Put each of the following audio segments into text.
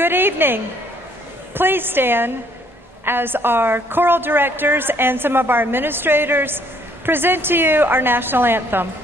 Good evening. Please stand as our choral directors and some of our administrators present to you our national anthem.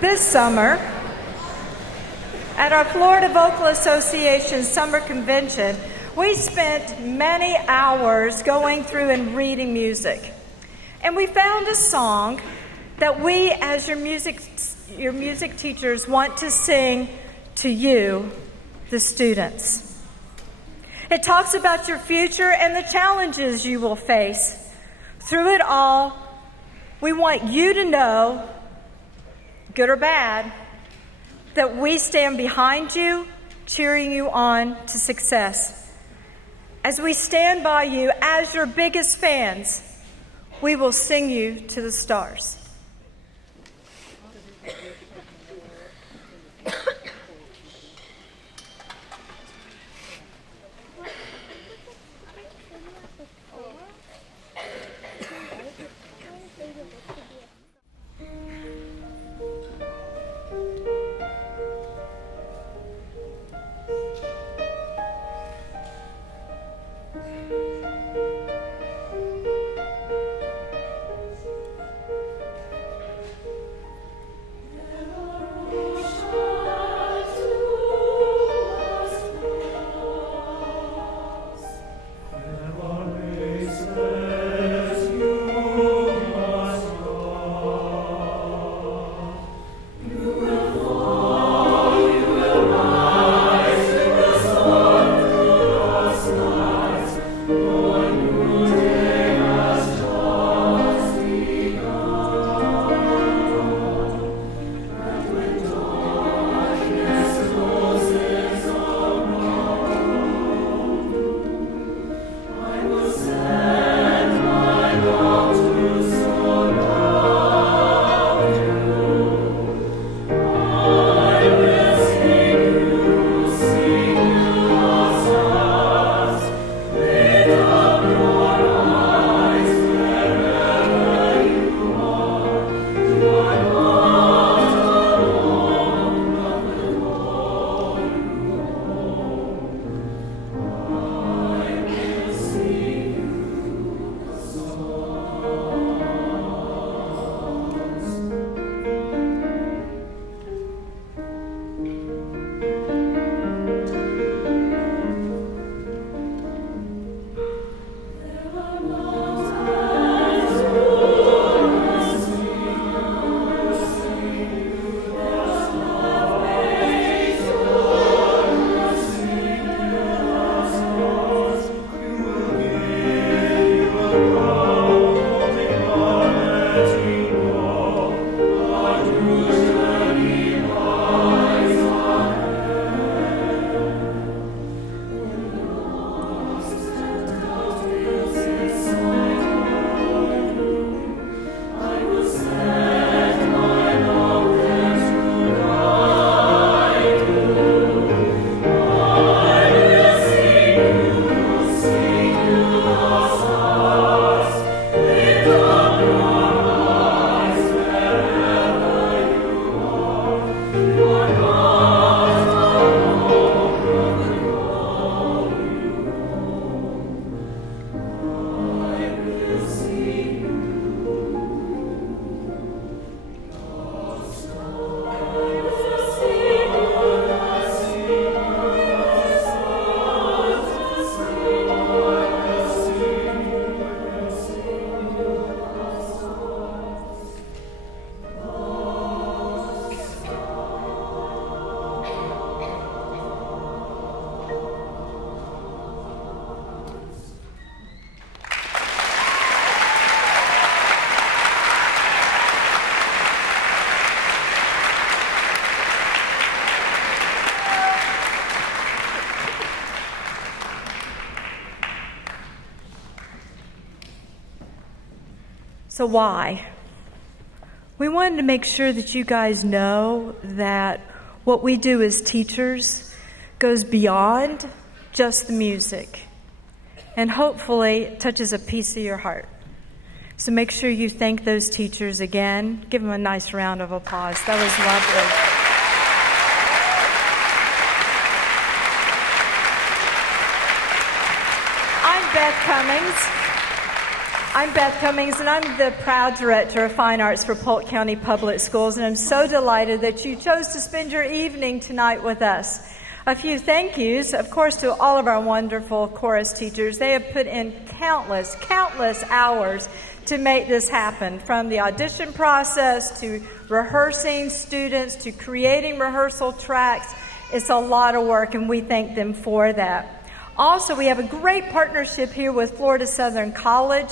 This summer, at our Florida Vocal Association Summer Convention, we spent many hours going through and reading music. And we found a song that we, as your music teachers, want to sing to you, the students. It talks about your future and the challenges you will face. Through it all, we want you to know, good or bad, that we stand behind you, cheering you on to success. As we stand by you as your biggest fans, we will sing you to the stars. So why? We wanted to make sure that you guys know that what we do as teachers goes beyond just the music and hopefully touches a piece of your heart. So make sure you thank those teachers again. Give them a nice round of applause. That was lovely. I'm Beth Cummings, and I'm the proud director of Fine Arts for Polk County Public Schools, and I'm so delighted that you chose to spend your evening tonight with us. A few thank yous, of course, to all of our wonderful chorus teachers. They have put in countless hours to make this happen, from the audition process to rehearsing students to creating rehearsal tracks. It's a lot of work, and we thank them for that. Also, we have a great partnership here with Florida Southern College.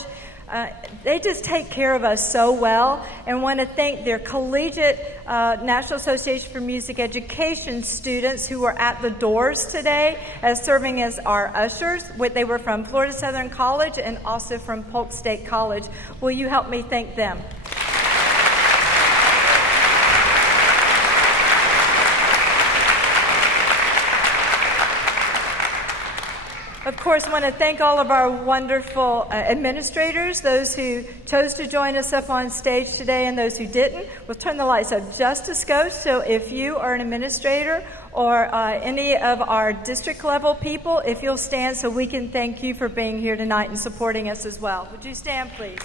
They just take care of us so well, and want to thank their collegiate National Association for Music Education students who were at the doors today as serving as our ushers. They were from Florida Southern College and also from Polk State College. Will you help me thank them? Of course, I want to thank all of our wonderful administrators, those who chose to join us up on stage today and those who didn't. We'll turn the lights up just a skosh, so if you are an administrator or any of our district level people, if you'll stand so we can thank you for being here tonight and supporting us as well. Would you stand, please?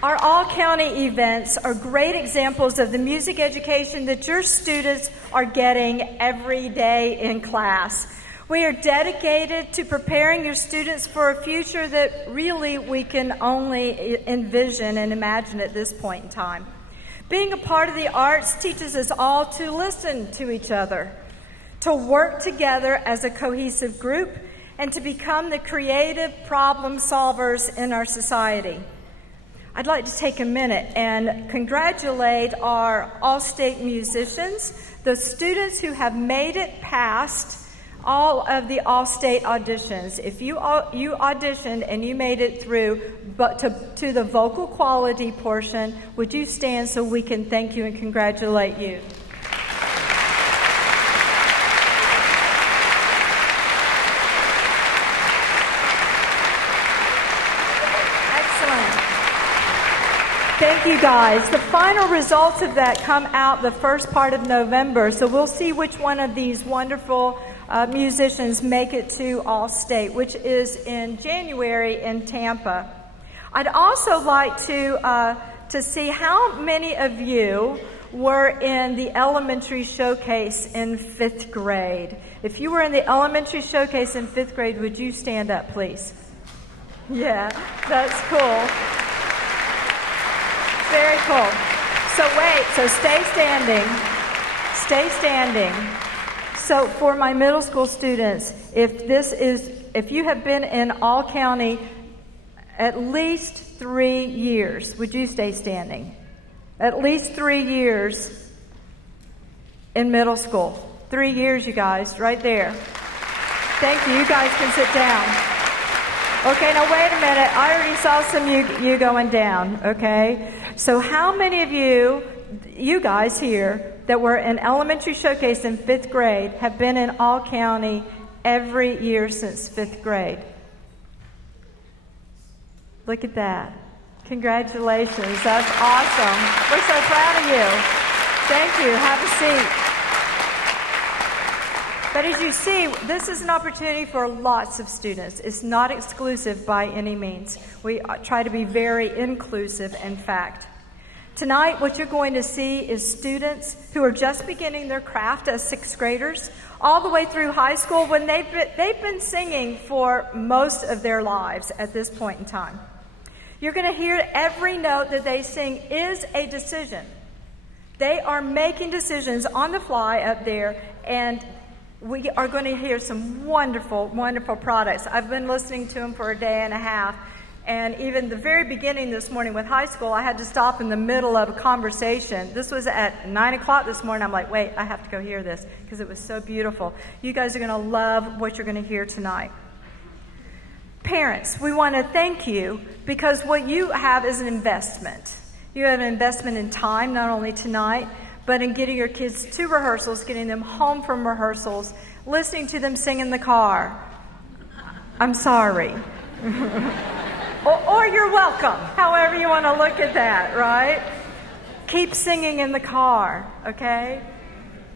Our all-county events are great examples of the music education that your students are getting every day in class. We are dedicated to preparing your students for a future that really we can only envision and imagine at this point in time. Being a part of the arts teaches us all to listen to each other, to work together as a cohesive group, and to become the creative problem solvers in our society. I'd like to take a minute and congratulate our all-state musicians, the students who have made it past all of the all-state auditions. If you auditioned and you made it through, but to the vocal quality portion, would you stand so we can thank you and congratulate you? Thank you, guys. The final results of that come out the first part of November, so we'll see which one of these wonderful musicians make it to All-State, which is in January in Tampa. I'd also like to see how many of you were in the elementary showcase in 5th grade. If you were in the elementary showcase in 5th grade, would you stand up, please? Yeah, that's cool. Very cool. So stay standing. Stay standing. So for my middle school students, if you have been in all county at least 3 years, would you stay standing? At least 3 years in middle school. 3 years, you guys, right there. Thank you. You guys can sit down. Okay, now wait a minute. I already saw some you going down, okay? So how many of you guys here that were in elementary showcase in 5th grade have been in all county every year since 5th grade? Look at that. Congratulations. That's awesome. We're so proud of you. Thank you. Have a seat. But as you see, this is an opportunity for lots of students. It's not exclusive by any means. We try to be very inclusive, in fact. Tonight, what you're going to see is students who are just beginning their craft as 6th graders, all the way through high school, when they've been singing for most of their lives at this point in time. You're going to hear every note that they sing is a decision. They are making decisions on the fly up there, and we are going to hear some wonderful, wonderful products. I've been listening to them for a day and a half, And even the very beginning this morning with high school, I had to stop in the middle of a conversation. This was at 9 o'clock this morning. I'm like, wait, I have to go hear this because it was so beautiful. You guys are going to love what you're going to hear tonight. Parents, we want to thank you because what you have is an investment. You have an investment in time, not only tonight, but in getting your kids to rehearsals, getting them home from rehearsals, listening to them sing in the car. I'm sorry. Or you're welcome, however you want to look at that, right? Keep singing in the car, okay?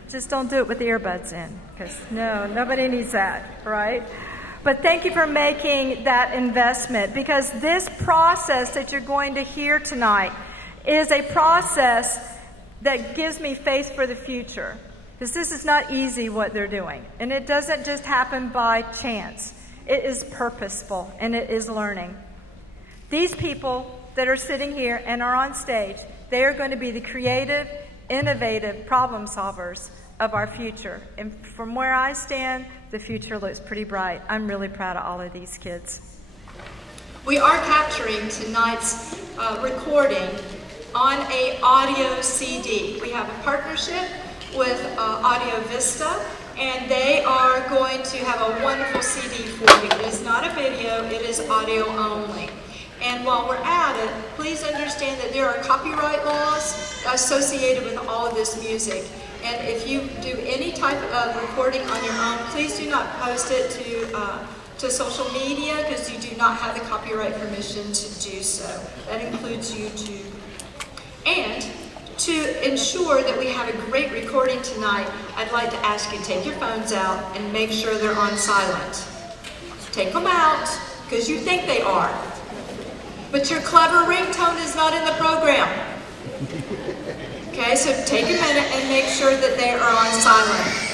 Just don't do it with the earbuds in, because nobody needs that, right? But thank you for making that investment, because this process that you're going to hear tonight is a process that gives me faith for the future. Because this is not easy what they're doing. And it doesn't just happen by chance. It is purposeful, and it is learning. These people that are sitting here and are on stage, they are going to be the creative, innovative problem solvers of our future. And from where I stand, the future looks pretty bright. I'm really proud of all of these kids. We are capturing tonight's recording on an audio CD. We have a partnership with Audio Vista, and they are going to have a wonderful CD for you. It is not a video, it is audio only. And while we're at it, please understand that there are copyright laws associated with all of this music. And if you do any type of recording on your own, please do not post it to social media, because you do not have the copyright permission to do so. That includes YouTube. And to ensure that we have a great recording tonight, I'd like to ask you to take your phones out and make sure they're on silent. Take them out, because you think they are. But your clever ringtone is not in the program. Okay, so take a minute and make sure that they are on silent.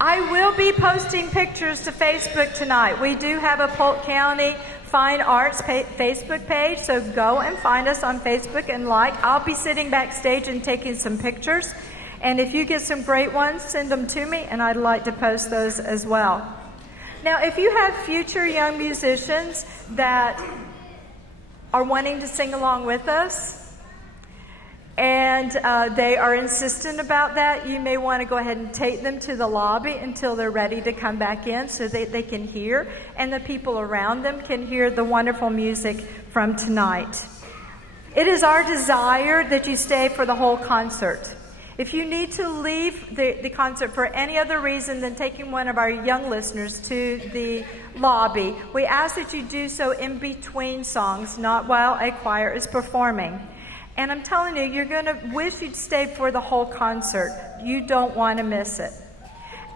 I will be posting pictures to Facebook tonight. We do have a Polk County Fine Arts Facebook page, so go and find us on Facebook and like. I'll be sitting backstage and taking some pictures. And if you get some great ones, send them to me, and I'd like to post those as well. Now, if you have future young musicians that are wanting to sing along with us, and they are insistent about that, you may want to go ahead and take them to the lobby until they're ready to come back in so they can hear, and the people around them can hear the wonderful music from tonight. It is our desire that you stay for the whole concert. If you need to leave the concert for any other reason than taking one of our young listeners to the lobby, we ask that you do so in between songs, not while a choir is performing. And I'm telling you, you're going to wish you'd stayed for the whole concert. You don't want to miss it.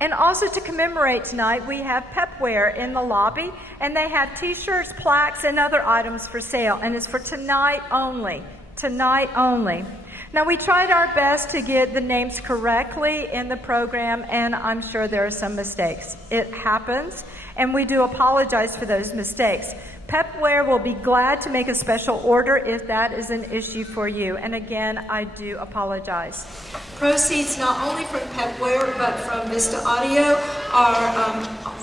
And also to commemorate tonight, we have Pepware in the lobby, and they have T-shirts, plaques, and other items for sale. And it's for tonight only. Tonight only. Now, we tried our best to get the names correctly in the program, and I'm sure there are some mistakes. It happens, and we do apologize for those mistakes. Pepware will be glad to make a special order if that is an issue for you. And again, I do apologize. Proceeds not only from Pepware, but from Vista Audio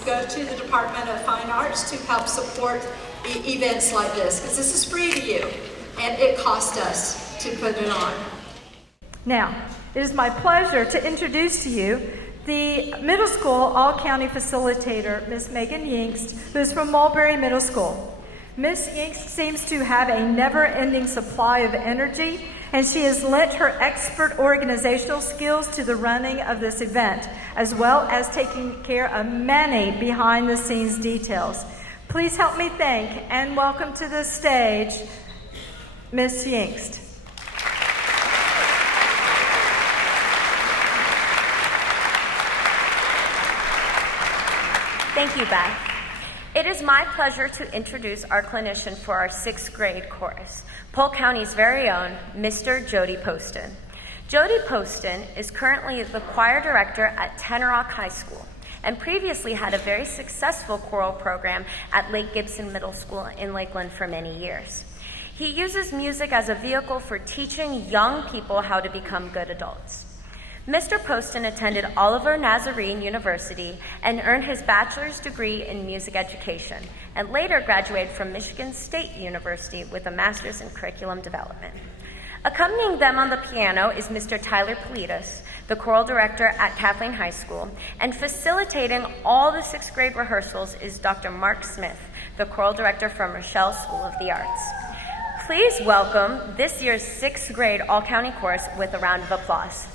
go to the Department of Fine Arts to help support events like this, because this is free to you, and it cost us to put it on. Now, it is my pleasure to introduce to you the middle school all-county facilitator, Miss Megan Yinkst, who is from Mulberry Middle School. Miss Yinkst seems to have a never-ending supply of energy, and she has lent her expert organizational skills to the running of this event, as well as taking care of many behind-the-scenes details. Please help me thank and welcome to the stage Miss Yinkst. Thank you, Beth. It is my pleasure to introduce our clinician for our 6th grade chorus, Polk County's very own Mr. Jody Postin. Jody Postin is currently the choir director at Tenoroc High School and previously had a very successful choral program at Lake Gibson Middle School in Lakeland for many years. He uses music as a vehicle for teaching young people how to become good adults. Mr. Postin attended Oliver Nazarene University and earned his bachelor's degree in music education, and later graduated from Michigan State University with a master's in curriculum development. Accompanying them on the piano is Mr. Tyler Politis, the choral director at Kathleen High School, and facilitating all the sixth grade rehearsals is Dr. Mark Smith, the choral director from Rochelle School of the Arts. Please welcome this year's sixth grade all-county chorus with a round of applause.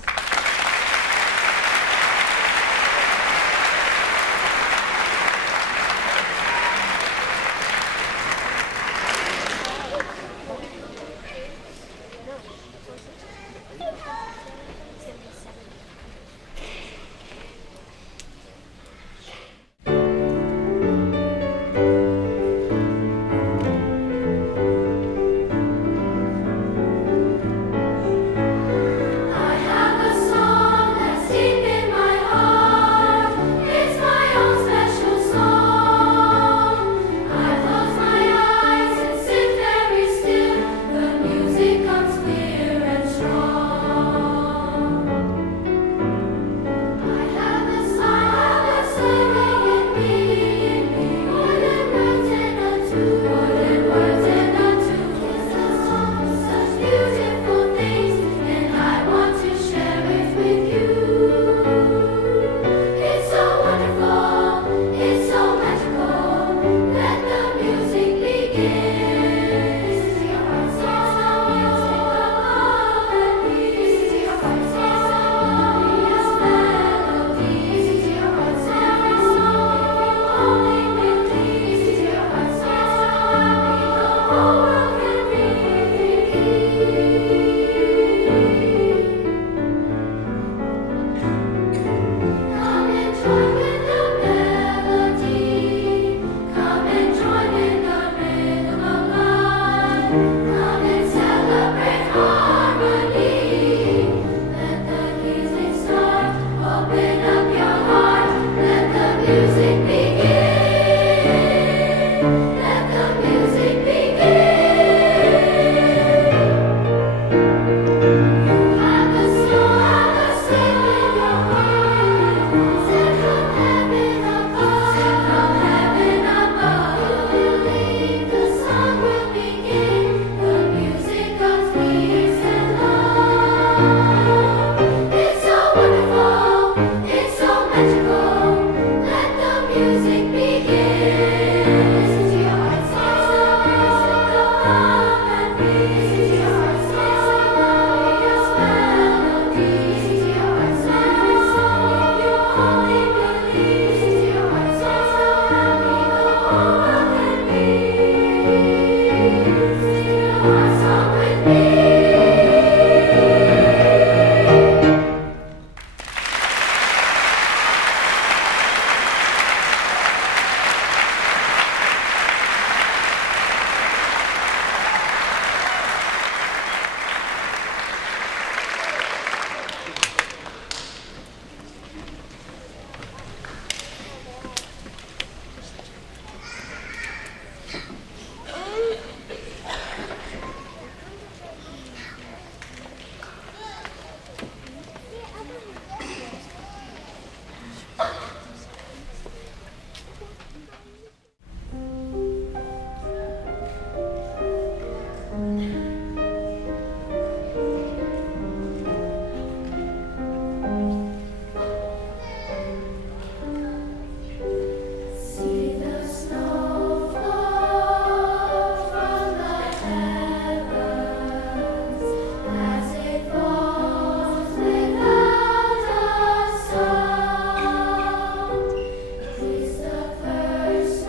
Place the first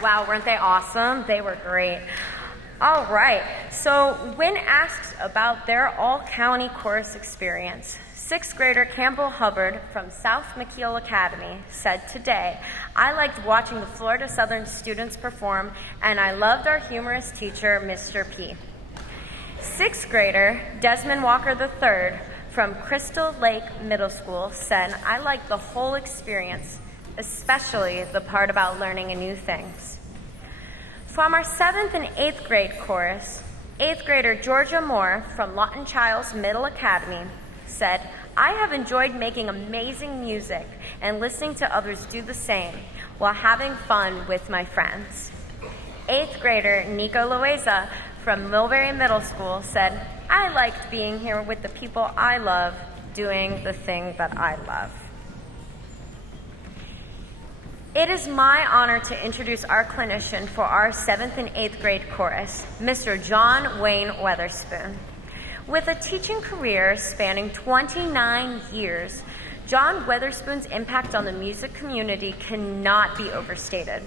Wow, weren't they awesome? They were great. All right, so when asked about their all-county chorus experience, 6th grader Campbell Hubbard from South McKeel Academy said today, "I liked watching the Florida Southern students perform, and I loved our humorous teacher, Mr. P." 6th grader Desmond Walker III from Crystal Lake Middle School said, "I liked the whole experience, especially the part about learning new things." From our 7th and 8th grade chorus, 8th grader Georgia Moore from Lawton Childs Middle Academy said, "I have enjoyed making amazing music and listening to others do the same while having fun with my friends." 8th grader Nico Loaiza from Millbury Middle School said, "I liked being here with the people I love, doing the thing that I love." It is my honor to introduce our clinician for our 7th and 8th grade chorus, Mr. John Wayne Weatherspoon. With a teaching career spanning 29 years, John Weatherspoon's impact on the music community cannot be overstated.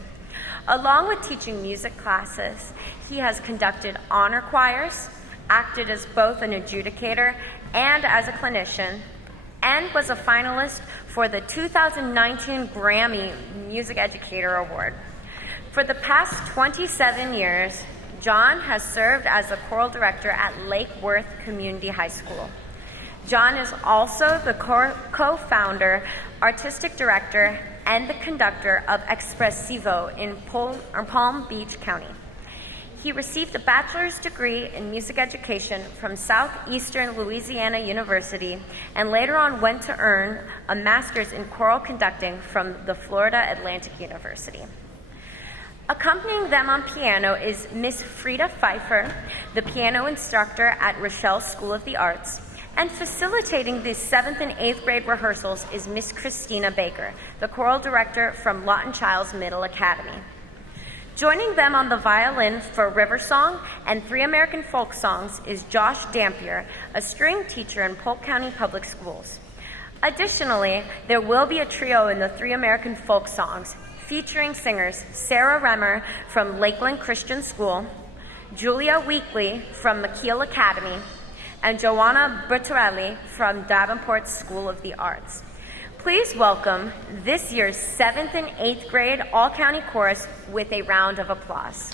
Along with teaching music classes, he has conducted honor choirs, acted as both an adjudicator and as a clinician, and was a finalist for the 2019 Grammy Music Educator Award. For the past 27 years, John has served as the choral director at Lake Worth Community High School. John is also the co-founder, artistic director, and the conductor of Expressivo in Palm Beach County. He received a bachelor's degree in music education from Southeastern Louisiana University and later on went to earn a master's in choral conducting from the Florida Atlantic University. Accompanying them on piano is Miss Frida Pfeiffer, the piano instructor at Rochelle School of the Arts, and facilitating the 7th and 8th grade rehearsals is Miss Christina Baker, the choral director from Lawton Childs Middle Academy. Joining them on the violin for River Song and 3 American folk songs is Josh Dampier, a string teacher in Polk County Public Schools. Additionally, there will be a trio in the 3 American folk songs featuring singers Sarah Remmer from Lakeland Christian School, Julia Weekly from McKeel Academy, and Joanna Bertarelli from Davenport School of the Arts. Please welcome this year's 7th and 8th grade all-county chorus with a round of applause.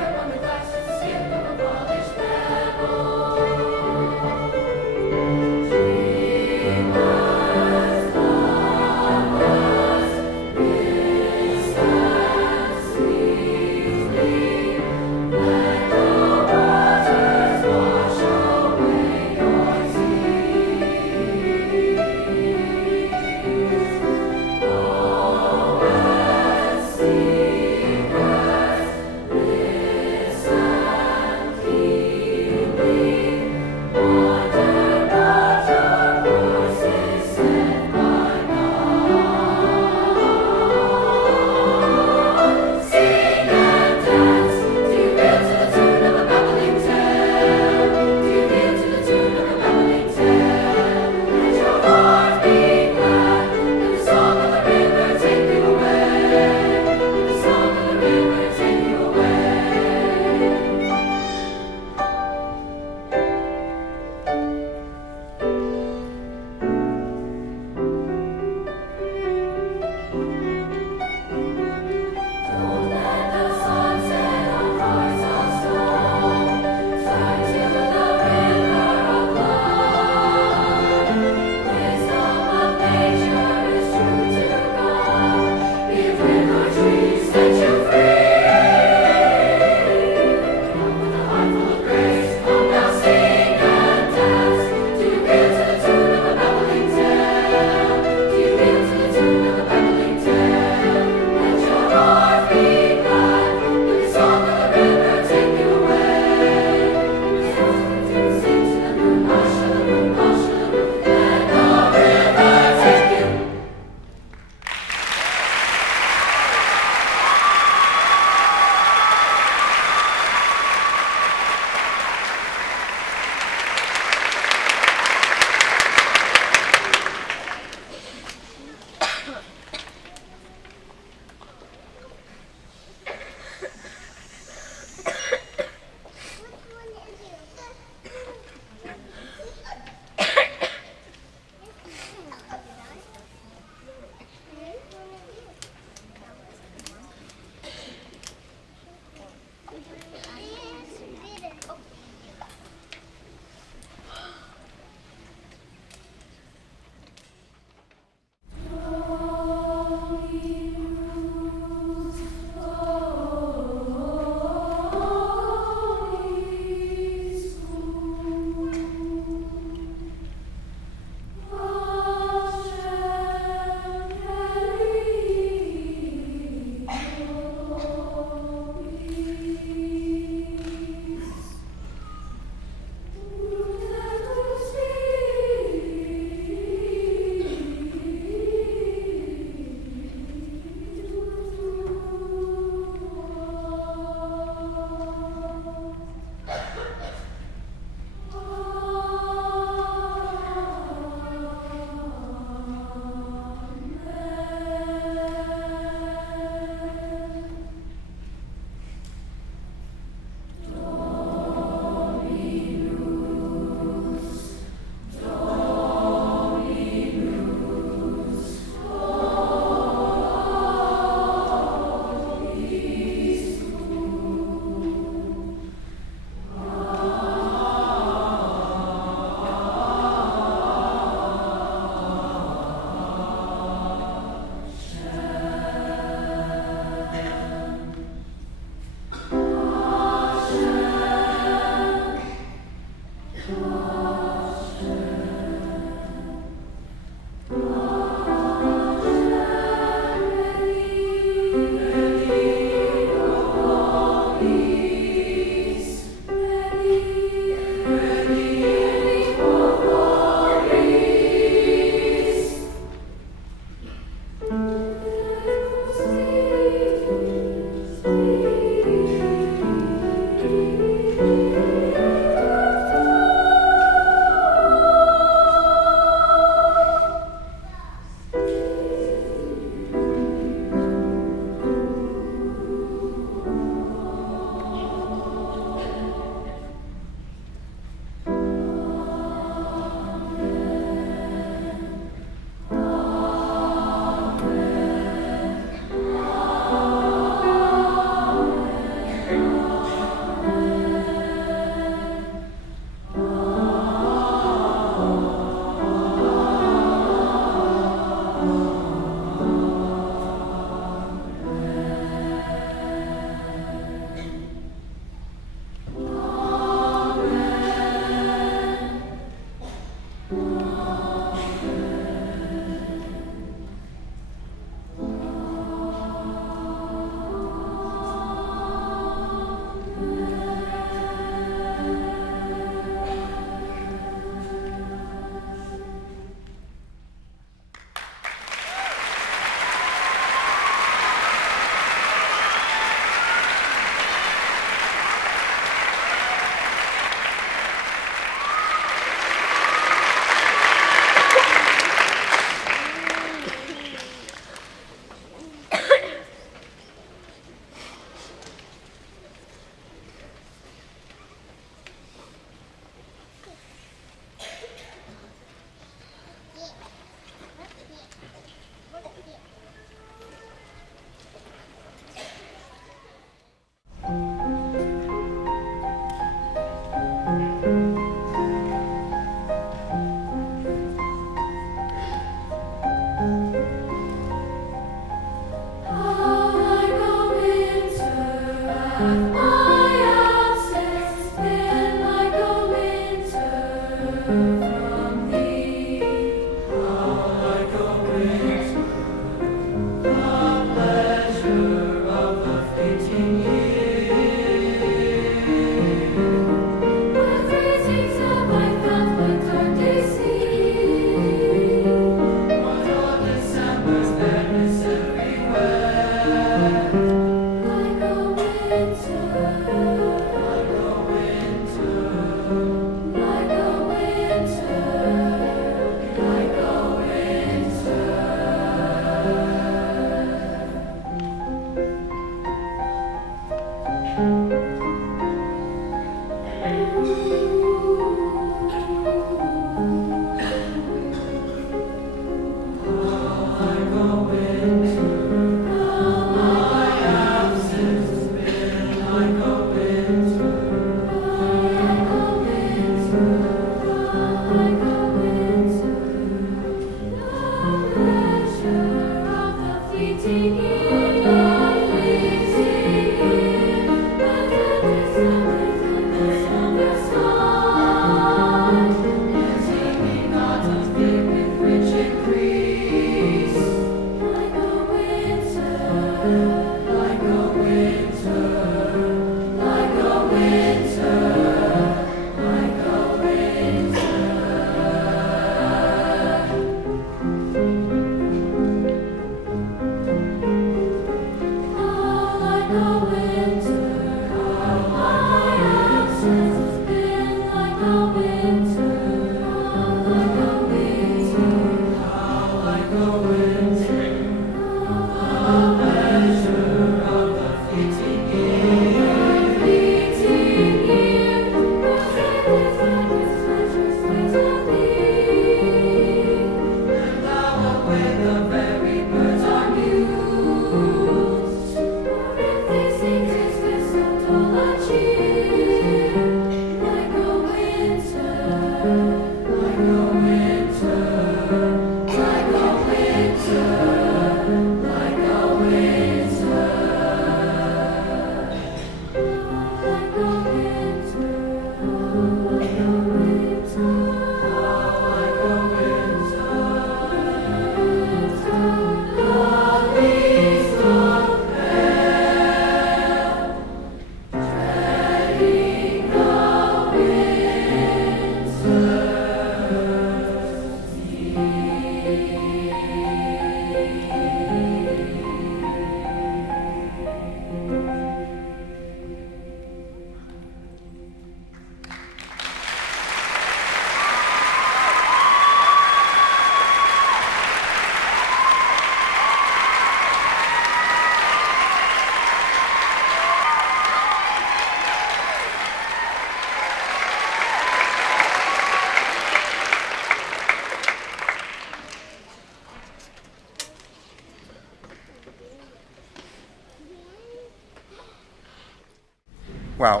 Wow,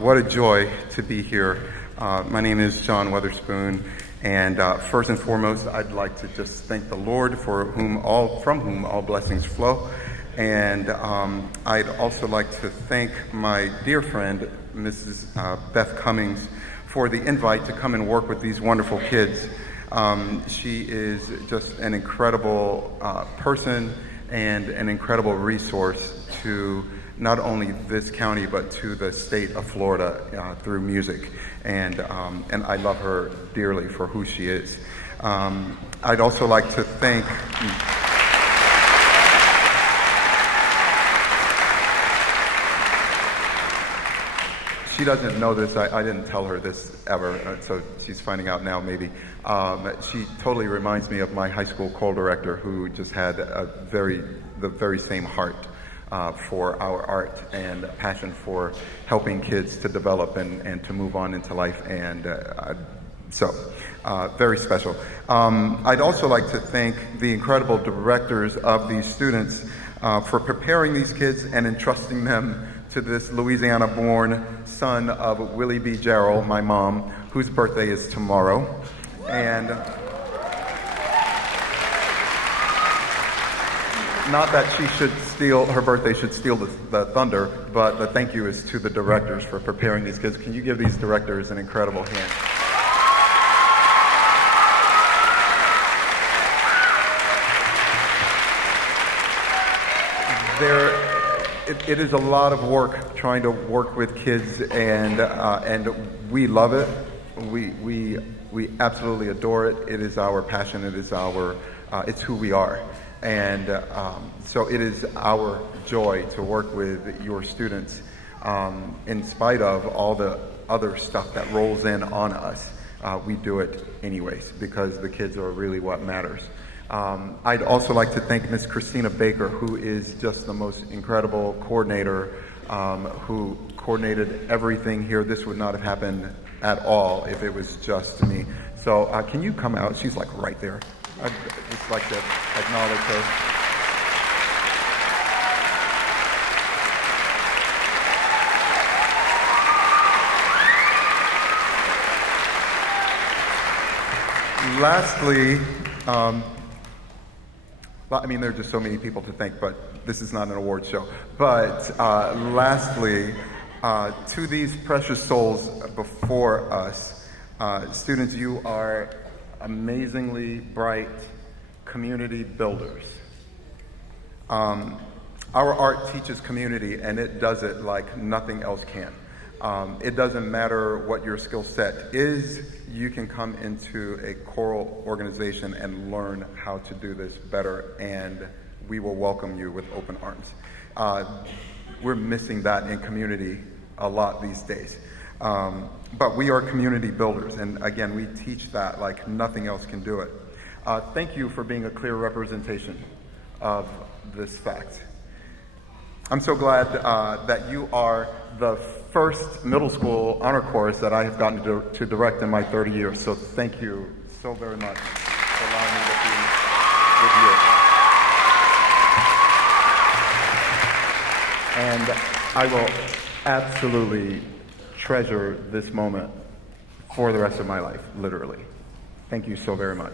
what a joy to be here. My name is John Weatherspoon, and first and foremost, I'd like to just thank the Lord from whom all blessings flow. And I'd also like to thank my dear friend, Mrs. Beth Cummings, for the invite to come and work with these wonderful kids. She is just an incredible person and an incredible resource to not only this county, but to the state of Florida through music. And I love her dearly for who she is. I'd also like to thank... She doesn't know this. I didn't tell her this ever, so she's finding out now maybe. She totally reminds me of my high school choral director, who just had the very same heart for our art and passion for helping kids to develop and to move on into life. And so very special. I'd also like to thank the incredible directors of these students for preparing these kids and entrusting them to this Louisiana-born son of Willie B. Jarrell, my mom, whose birthday is tomorrow. And not that her birthday should steal the thunder, but the thank you is to the directors for preparing these kids. Can you give these directors an incredible hand? It is a lot of work trying to work with kids, and we love it. We absolutely adore it. It is our passion. It's who we are. And so it is our joy to work with your students in spite of all the other stuff that rolls in on us. We do it anyways because the kids are really what matters. I'd also like to thank Miss Christina Baker, who is just the most incredible coordinator, who coordinated everything here. This would not have happened at all if it was just me. So can you come out? She's like right there. I'd just like to acknowledge her. Lastly, I mean, there are just so many people to thank, but this is not an award show. But lastly, to these precious souls before us, students, you are amazingly bright community builders. Our art teaches community, and it does it like nothing else can. It doesn't matter what your skill set is, you can come into a choral organization and learn how to do this better, and we will welcome you with open arms. We're missing that in community a lot these days. But we are community builders, and again, we teach that like nothing else can do it. Thank you for being a clear representation of this fact. I'm so glad that you are the first middle school honor chorus that I have gotten to direct in my 30 years. So thank you so very much for allowing me to be with you. And I will absolutely treasure this moment for the rest of my life, literally. Thank you so very much.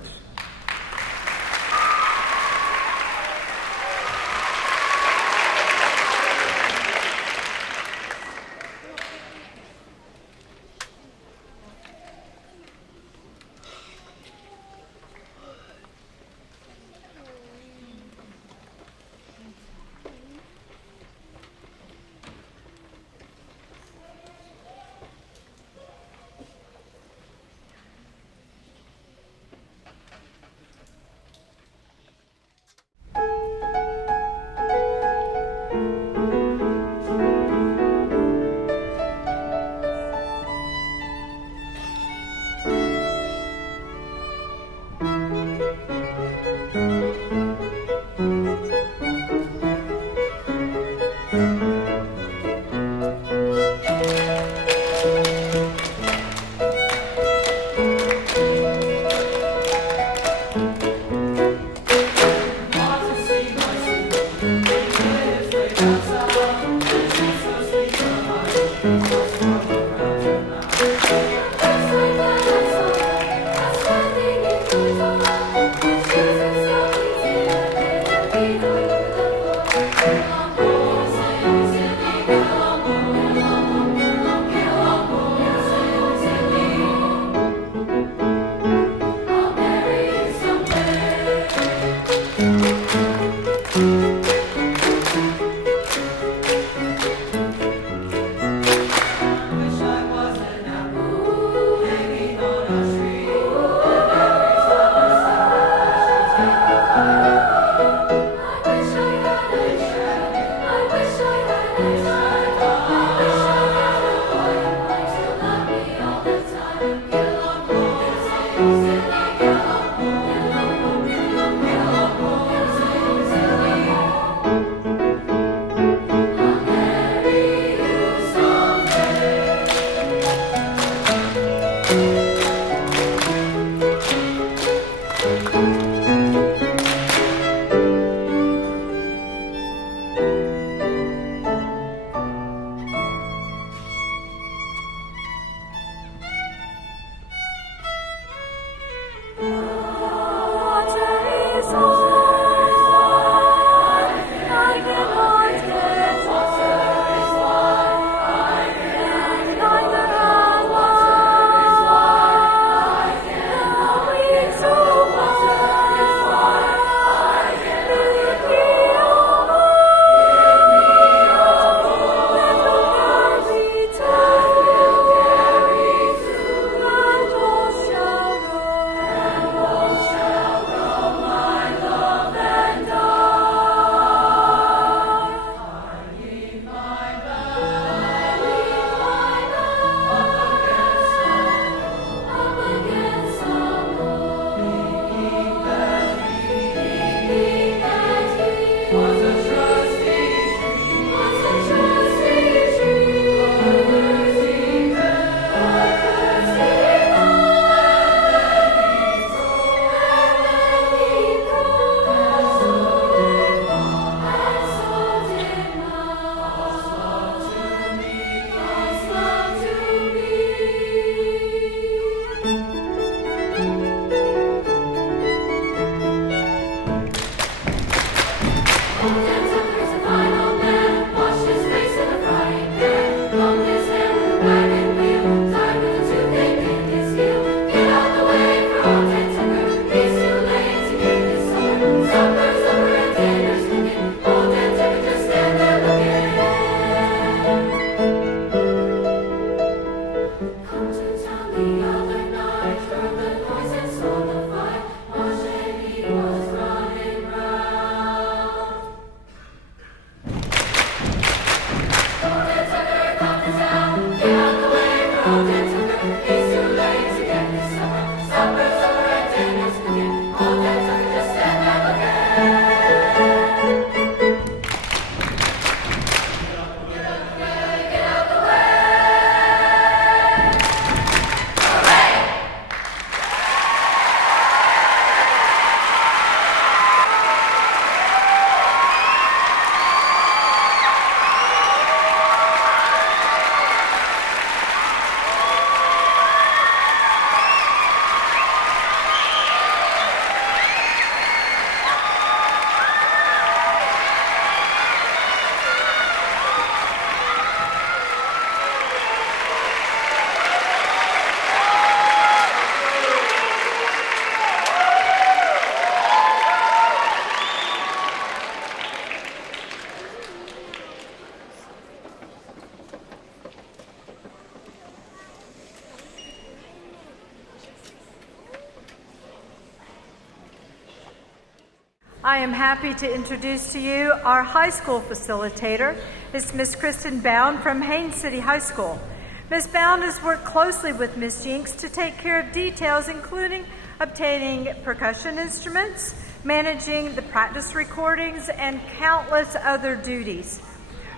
I am happy to introduce to you our high school facilitator. It's Miss Kristen Bowne from Haines City High School. Ms. Bowne has worked closely with Ms. Jinks to take care of details, including obtaining percussion instruments, managing the practice recordings, and countless other duties.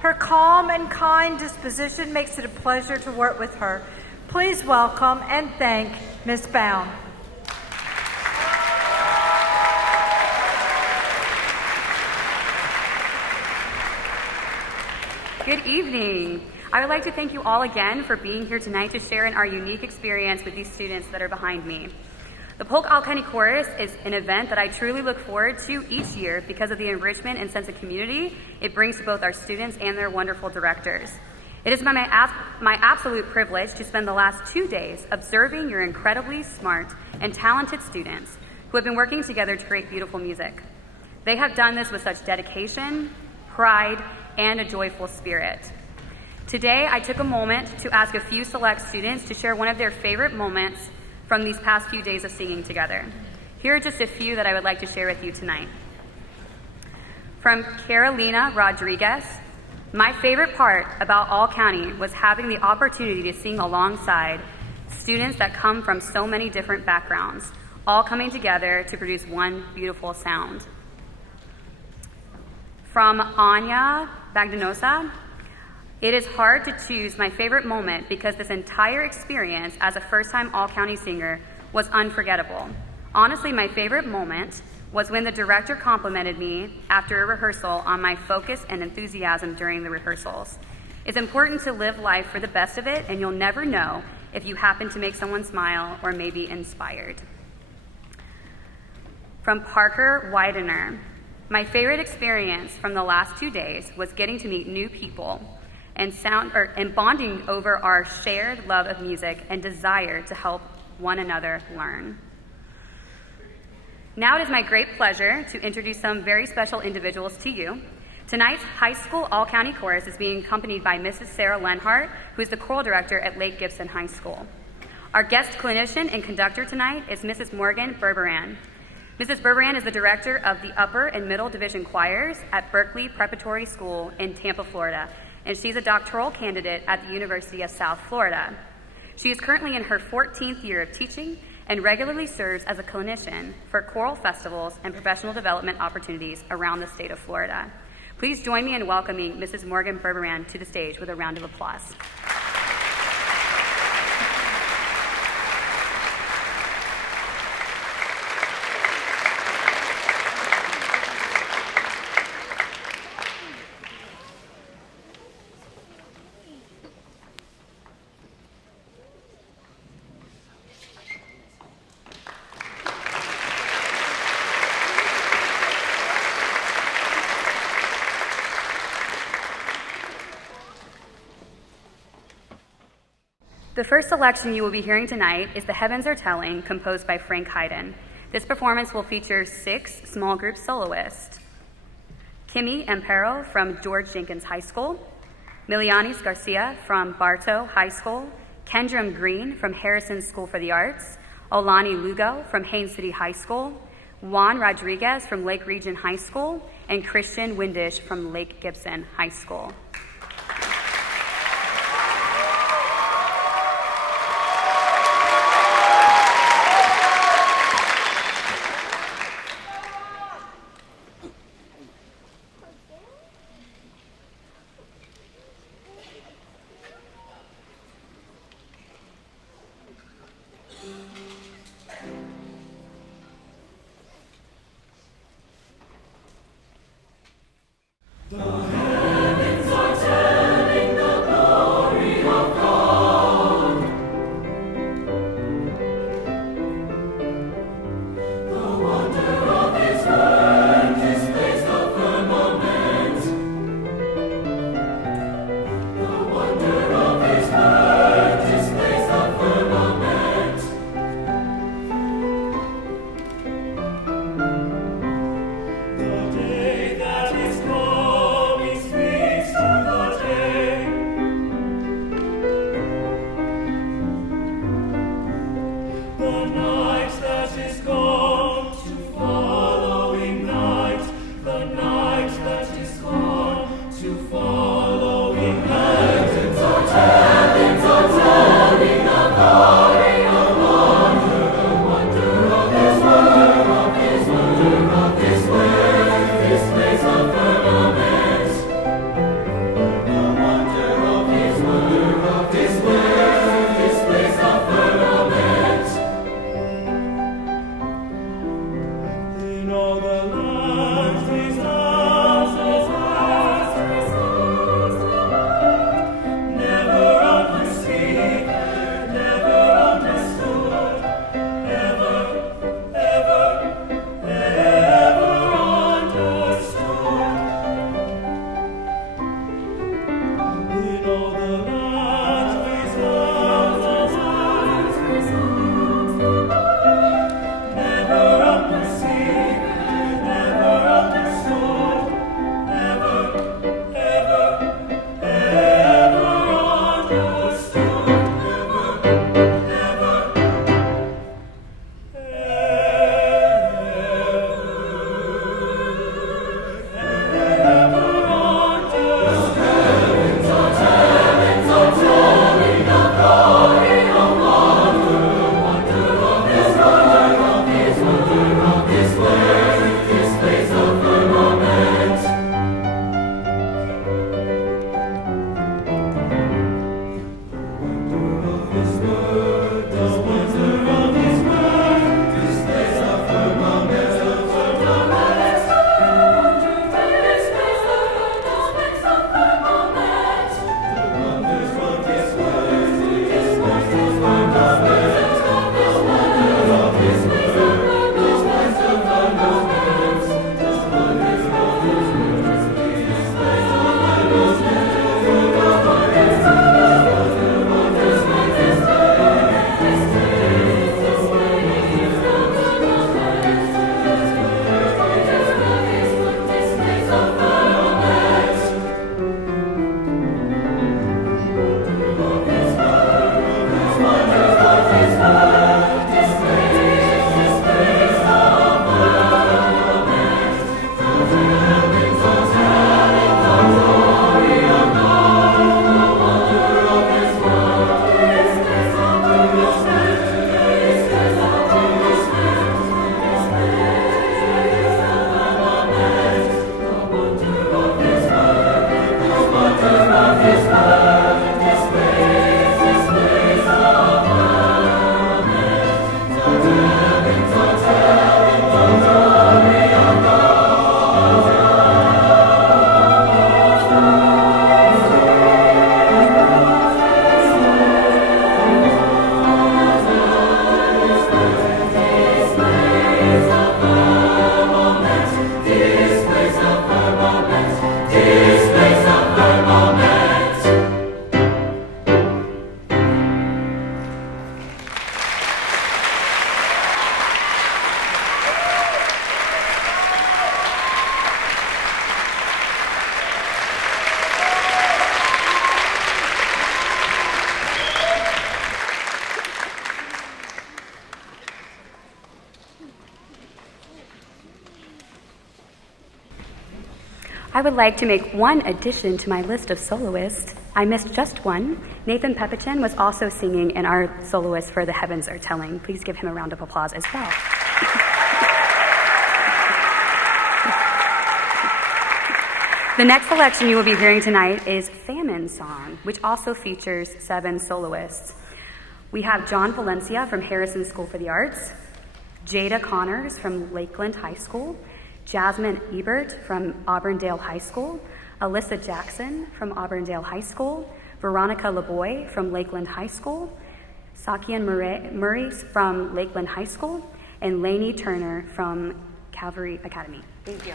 Her calm and kind disposition makes it a pleasure to work with her. Please welcome and thank Ms. Bowne. Good evening. I would like to thank you all again for being here tonight to share in our unique experience with these students that are behind me. The Polk All-County Chorus is an event that I truly look forward to each year because of the enrichment and sense of community it brings to both our students and their wonderful directors. It is my absolute privilege to spend the last 2 days observing your incredibly smart and talented students who have been working together to create beautiful music. They have done this with such dedication, pride, and a joyful spirit. Today, I took a moment to ask a few select students to share one of their favorite moments from these past few days of singing together. Here are just a few that I would like to share with you tonight. From Carolina Rodriguez, my favorite part about All County was having the opportunity to sing alongside students that come from so many different backgrounds, all coming together to produce one beautiful sound. From Anya Bagdanosa, it is hard to choose my favorite moment because this entire experience as a first-time all-county singer was unforgettable. Honestly, my favorite moment was when the director complimented me after a rehearsal on my focus and enthusiasm during the rehearsals. It's important to live life for the best of it, and you'll never know if you happen to make someone smile or maybe inspired. From Parker Widener, my favorite experience from the last 2 days was getting to meet new people and bonding over our shared love of music and desire to help one another learn. Now it is my great pleasure to introduce some very special individuals to you. Tonight's high school all-county chorus is being accompanied by Mrs. Sarah Lenhart, who is the choral director at Lake Gibson High School. Our guest clinician and conductor tonight is Mrs. Morgan Burburan. Mrs. Burburan is the director of the upper and middle division choirs at Berkeley Preparatory School in Tampa, Florida, and she's a doctoral candidate at the University of South Florida. She is currently in her 14th year of teaching and regularly serves as a clinician for choral festivals and professional development opportunities around the state of Florida. Please join me in welcoming Mrs. Morgan Burburan to the stage with a round of applause. The first selection you will be hearing tonight is The Heavens Are Telling, composed by Frank Hardin. This performance will feature 6 small group soloists: Kimmy Ampero from George Jenkins High School, Milianis Garcia from Bartow High School, Kendram Green from Harrison School for the Arts, Olani Lugo from Haines City High School, Juan Rodriguez from Lake Region High School, and Christian Windish from Lake Gibson High School. The day that is coming. I would like to make one addition to my list of soloists. I missed just one. Nathan Pepichin was also singing in our soloist for The Heavens Are Telling. Please give him a round of applause as well. The next selection you will be hearing tonight is Famine Song, which also features 7 soloists. We have John Valencia from Harrison School for the Arts, Jada Connors from Lakeland High School, Jasmine Ebert from Auburndale High School, Alyssa Jackson from Auburndale High School, Veronica LeBoy from Lakeland High School, Sakian Murray from Lakeland High School, and Lainey Turner from Calvary Academy. Thank you.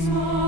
Smile.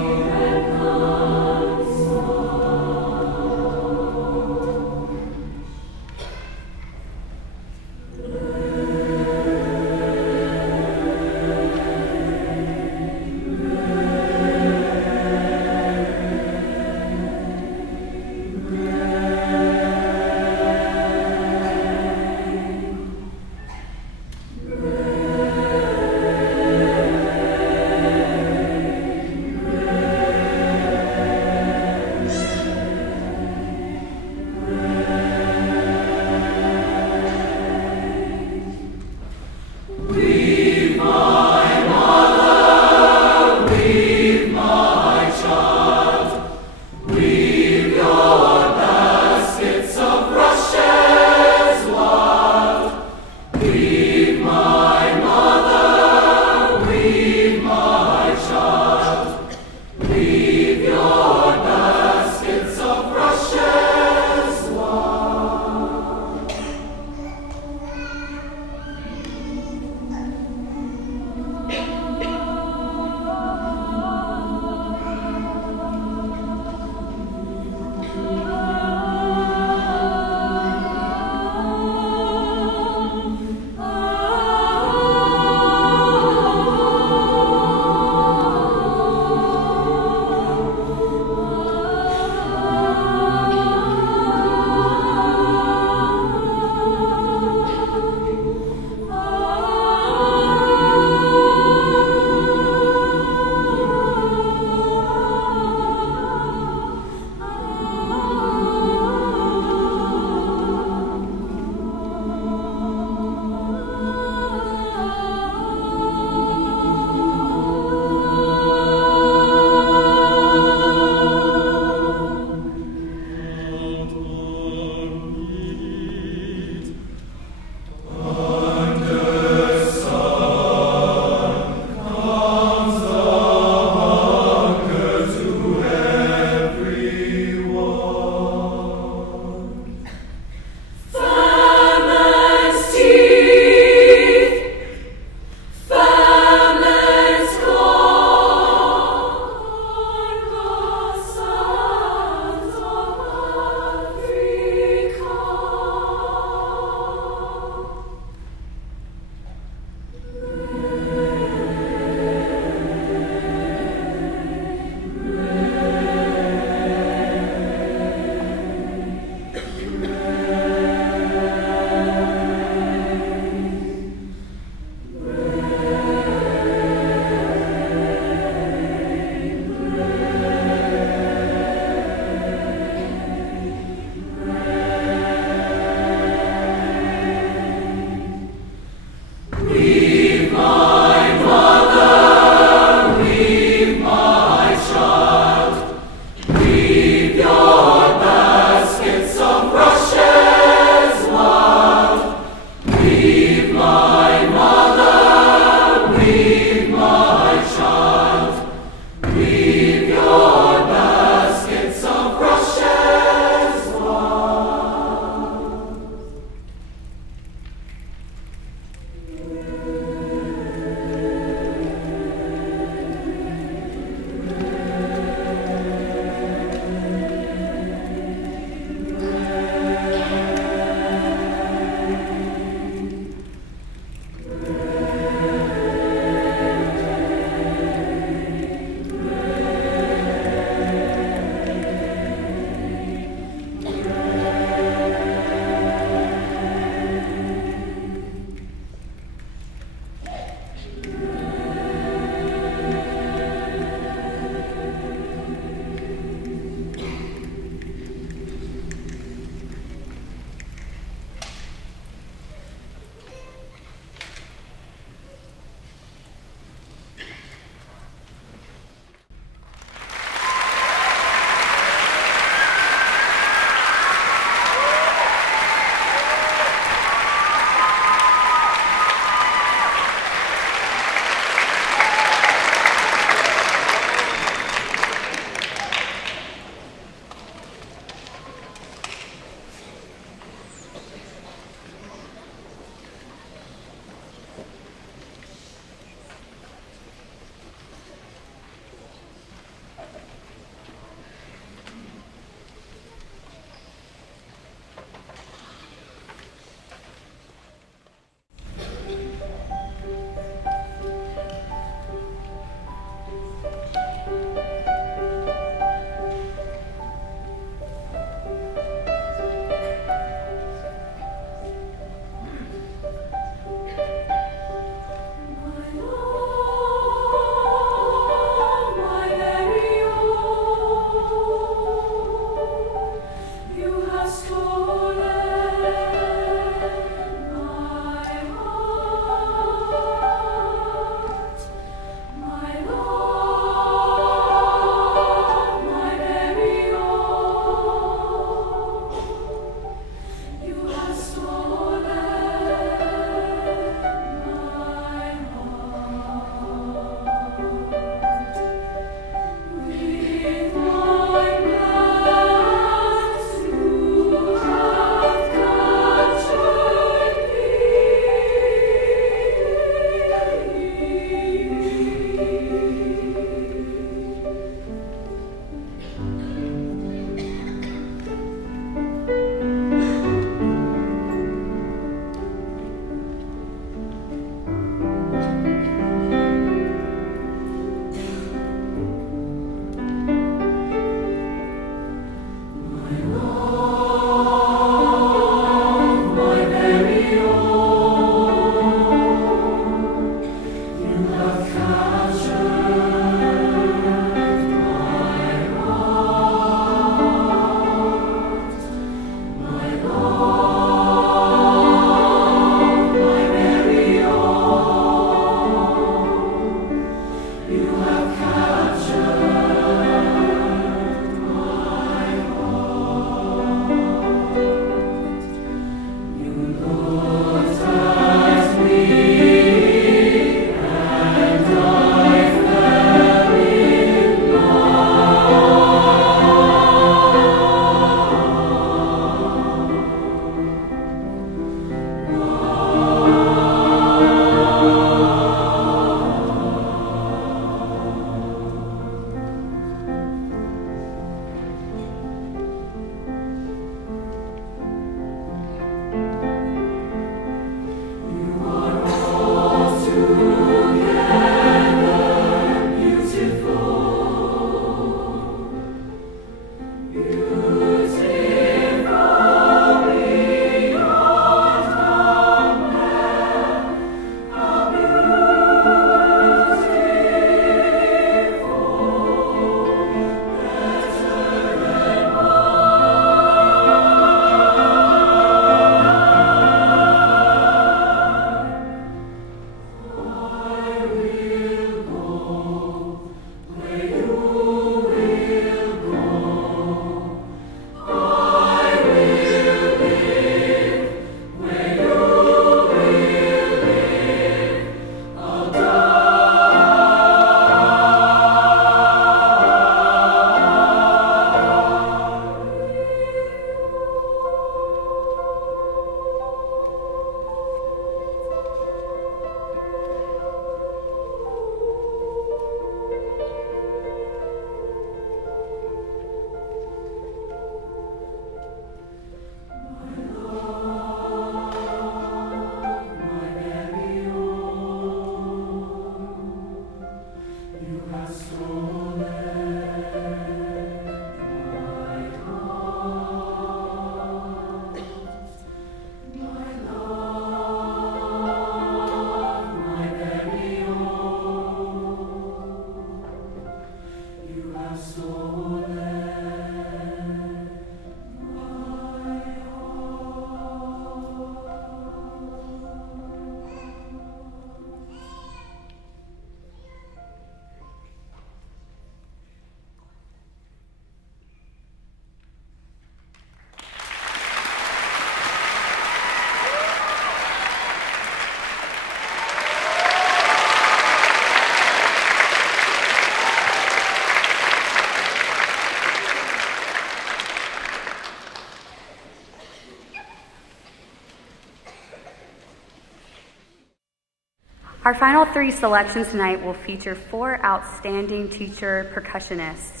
Our final three selections tonight will feature 4 outstanding teacher percussionists.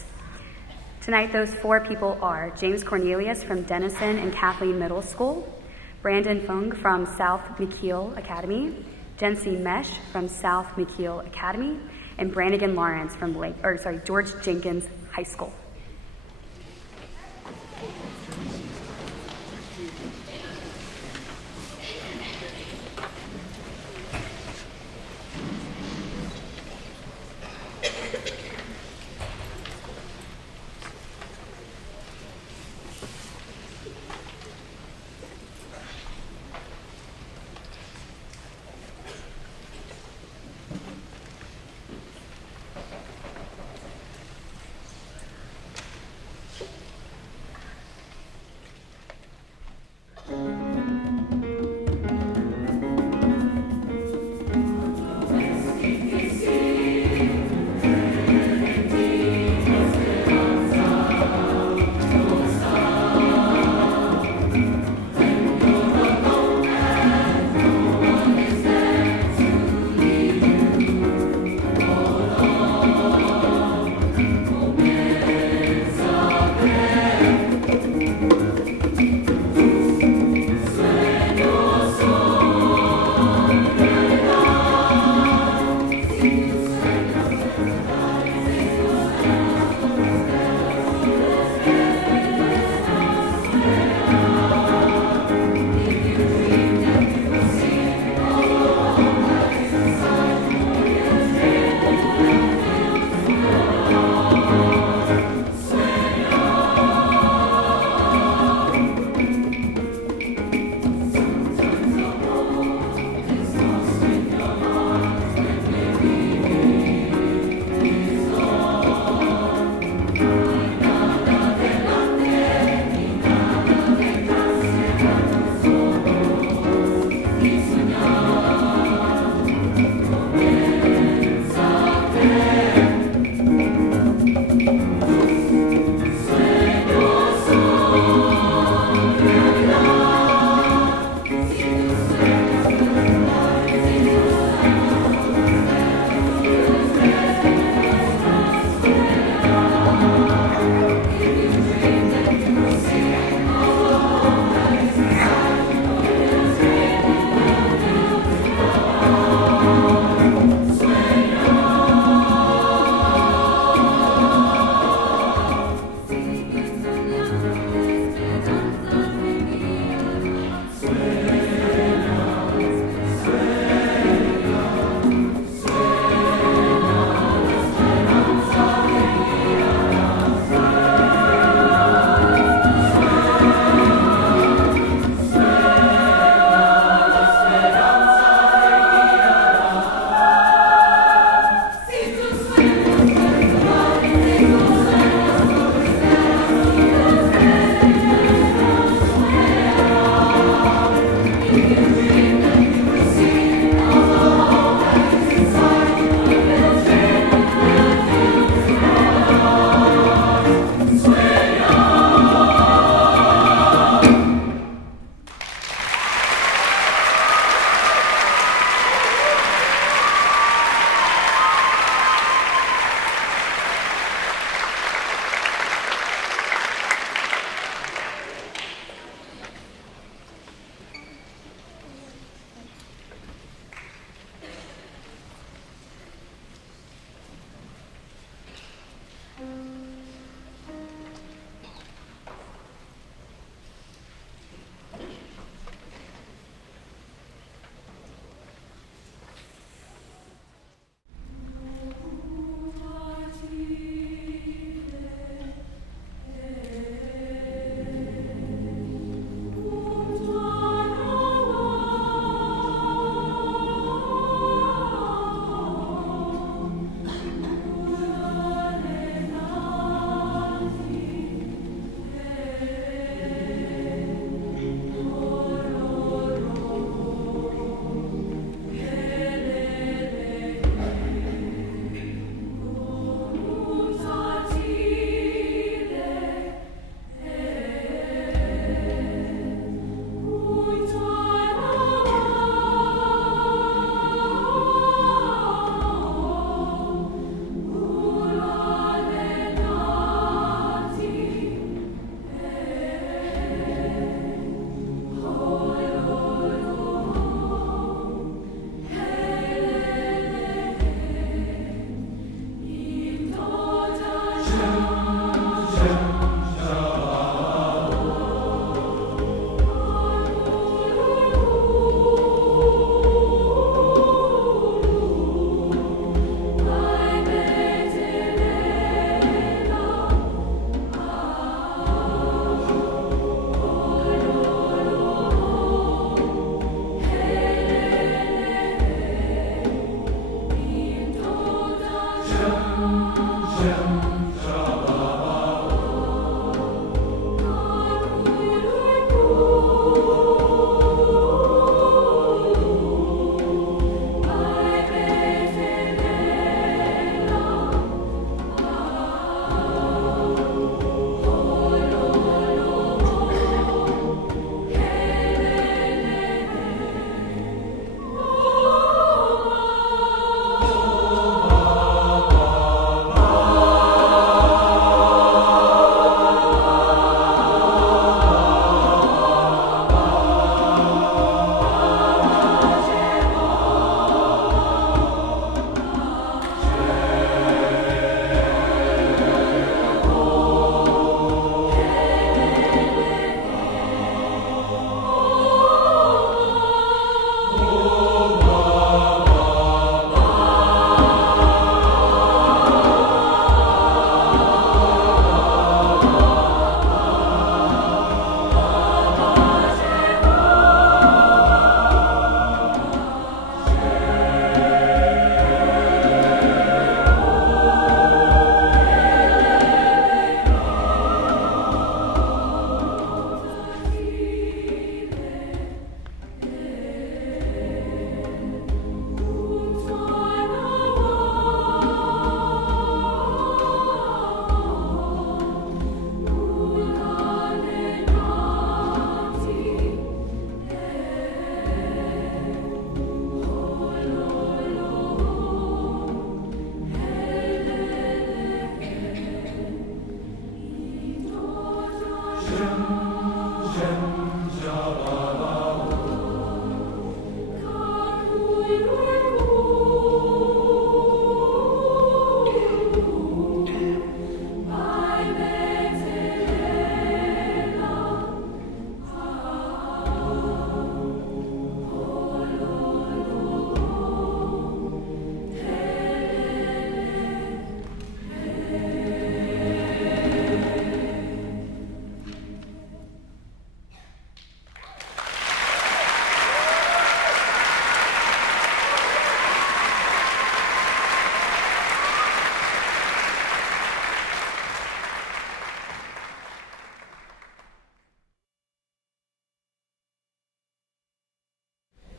Tonight, those 4 people are James Cornelius from Denison and Kathleen Middle School, Brandon Fung from South McKeel Academy, Jency Mesh from South McKeel Academy, and Brannigan Lawrence from George Jenkins High School.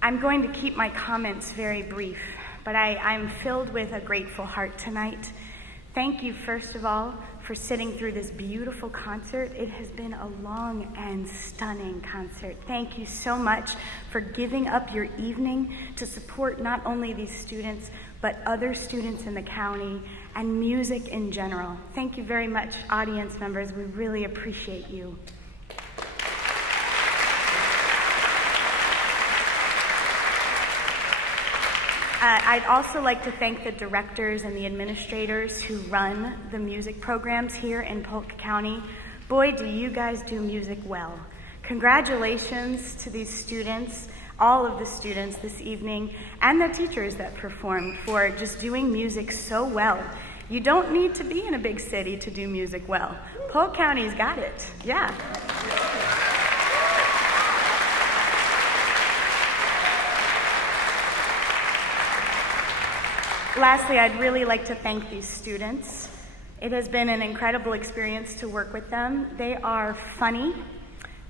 I'm going to keep my comments very brief, but I'm filled with a grateful heart tonight. Thank you, first of all, for sitting through this beautiful concert. It has been a long and stunning concert. Thank you so much for giving up your evening to support not only these students, but other students in the county and music in general. Thank you very much, audience members. We really appreciate you. I'd also like to thank the directors and the administrators who run the music programs here in Polk County. Boy, do you guys do music well. Congratulations to these students, all of the students this evening, and the teachers that performed for just doing music so well. You don't need to be in a big city to do music well. Polk County's got it, yeah. Lastly, I'd really like to thank these students. It has been an incredible experience to work with them. They are funny,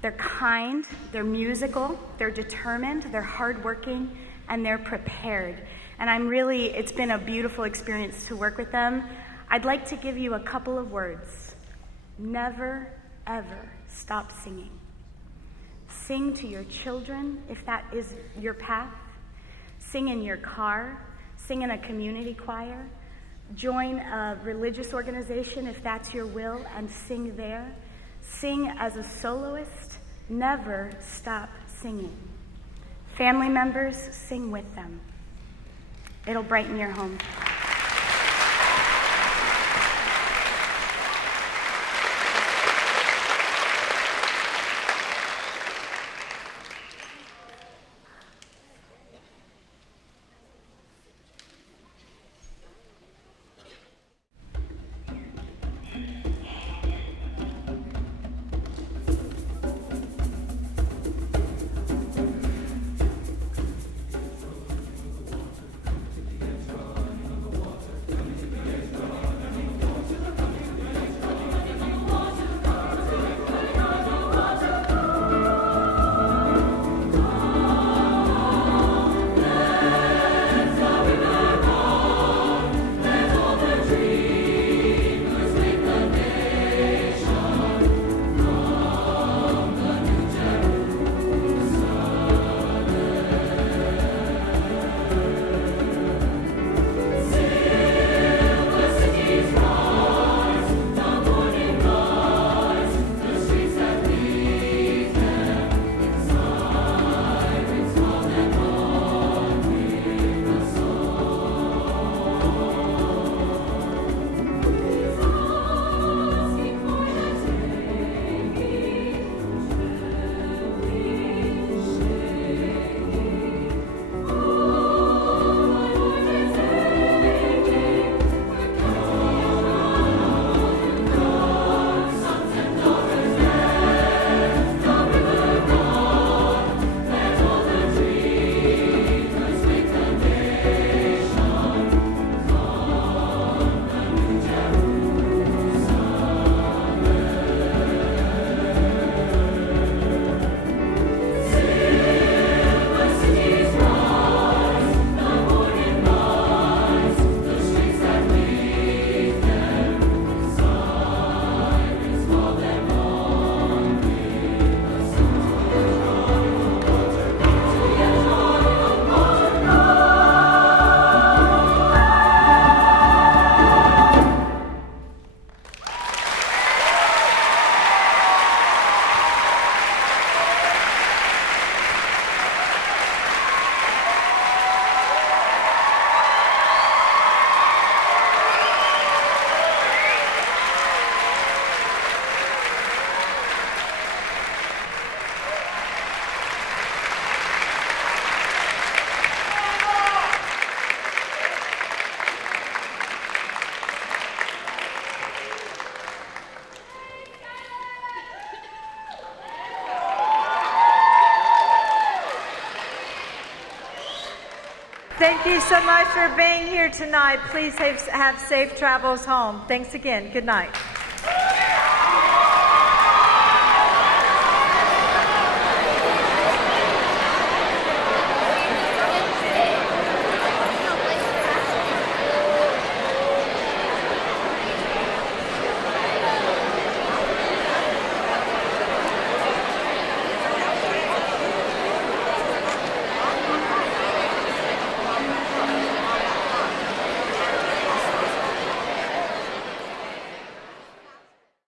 they're kind, they're musical, they're determined, they're hardworking, and they're prepared. And it's been a beautiful experience to work with them. I'd like to give you a couple of words. Never, ever stop singing. Sing to your children if that is your path. Sing in your car. Sing in a community choir. Join a religious organization if that's your will and sing there. Sing as a soloist. Never stop singing. Family members, sing with them. It'll brighten your home. Thank you so much for being here tonight. Please have safe travels home. Thanks again. Good night.